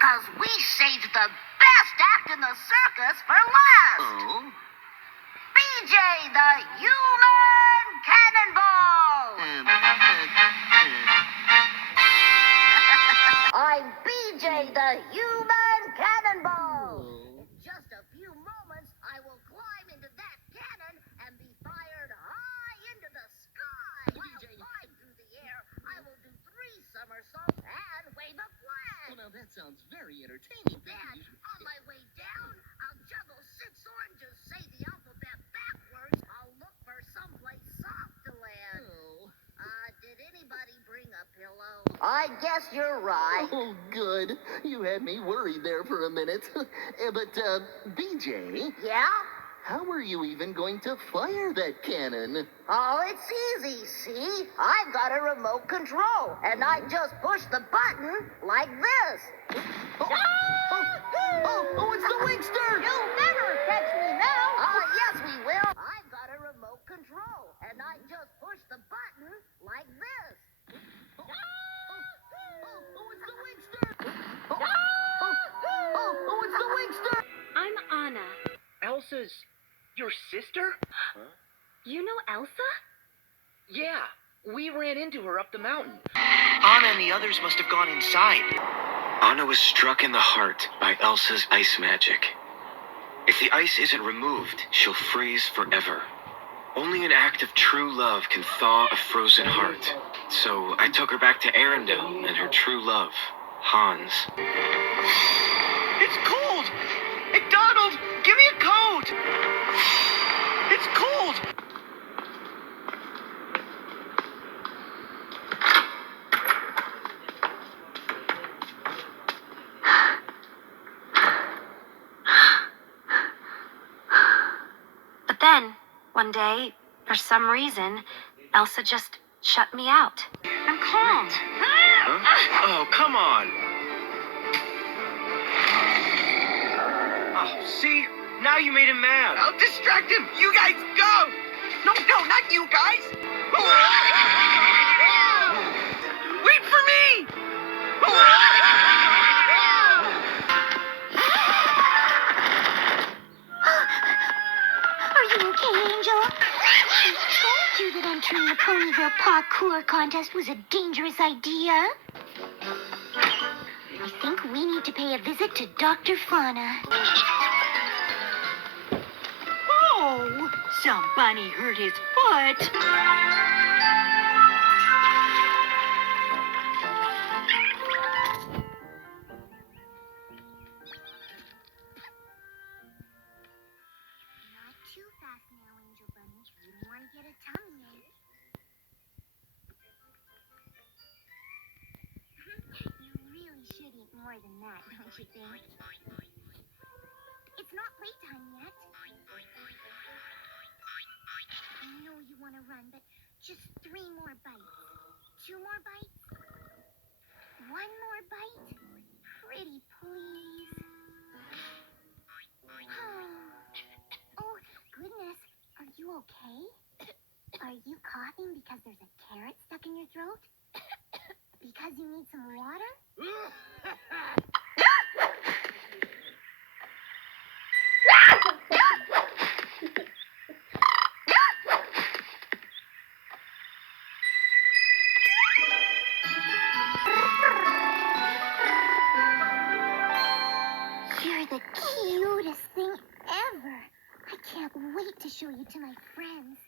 'Cause we saved the best act in the circus for last. Oh? BJ the Human Cannonball. I'm BJ the Human Cannonball. In just a few moments, I will climb into that cannon and be fired high into the sky. While flying through the air, I will do 3 somersaults and wave a flag. Well, now that sounds very entertaining. Then, on my way down, I'll juggle 6 oranges, say the alphabet backwards. I'll look for someplace soft to land. Oh. Did anybody bring a pillow? I guess you're right. Oh, good. You had me worried there for a minute. But, BJ? Yeah? How are you even going to fire that cannon? Oh, it's easy, see? I've got a remote control, and I just push the button like this. Oh, it's the Wingster! You'll never catch me now! Yes, we will. I've got a remote control, and I just push the button like this. It's the Wingster! It's the Wingster! I'm Anna. Elsa's your sister? Huh? You know Elsa? Yeah, we ran into her up the mountain. Anna and the others must have gone inside. Anna was struck in the heart by Elsa's ice magic. If the ice isn't removed, she'll freeze forever. Only an act of true love can thaw a frozen heart. So I took her back to Arendelle and her true love, Hans. It's cold! Hey, Donald, give me a coat! It's cold! But then, one day, for some reason, Elsa just shut me out. I'm calm. Huh? Oh, come on! Oh, see? Now you made him mad. I'll distract him! You guys go! No, not you guys! Wait for me! Are you okay, Angel? I told you that entering the Ponyville parkour contest was a dangerous idea. I think we need to pay a visit to Dr. Fauna. Oh, somebody hurt his foot. Not too fast now, Angel Bunny. You don't want to get a tummy ache. You really should eat more than that, don't you think? It's not playtime yet. I know you want to run, but just 3 more bites. 2 more bites? 1 more bite? Pretty please. Oh, goodness. Are you okay? Are you coughing because there's a carrot stuck in your throat? Because you need some water? You're the cutest thing ever. I can't wait to show you to my friends.